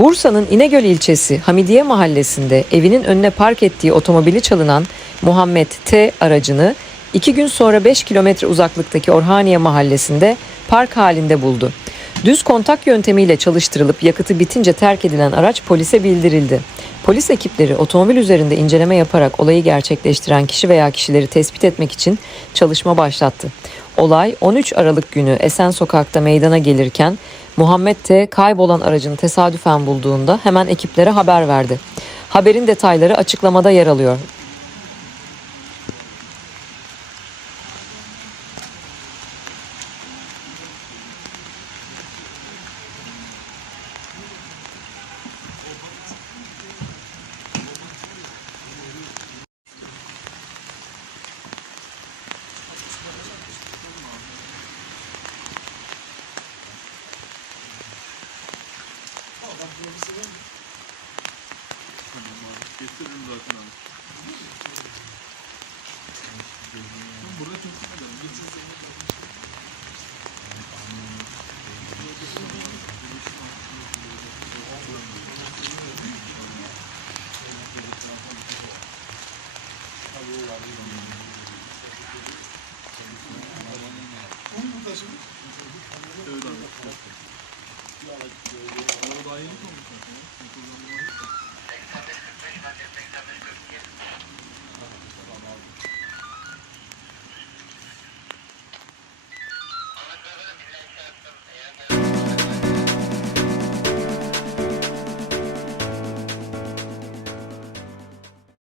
Bursa'nın İnegöl ilçesi Hamidiye mahallesinde evinin önüne park ettiği otomobili çalınan Muhammed T aracını iki gün sonra 5 kilometre uzaklıktaki Orhaniye mahallesinde park halinde buldu. Düz kontak yöntemiyle çalıştırılıp yakıtı bitince terk edilen araç polise bildirildi. Polis ekipleri otomobil üzerinde inceleme yaparak olayı gerçekleştiren kişi veya kişileri tespit etmek için çalışma başlattı. Olay 13 Aralık günü Esen Sokak'ta meydana gelirken Muhammed T kaybolan aracını tesadüfen bulduğunda hemen ekiplere haber verdi. Haberin detayları açıklamada yer alıyor. Hepsi de. Tamam abi. Getiririm zaten abi. Burada çok sıkmadım. Geçin seni. Onu mu taşımış? Evet abi. Bir ara böyle daha yeni konuşuyorsun.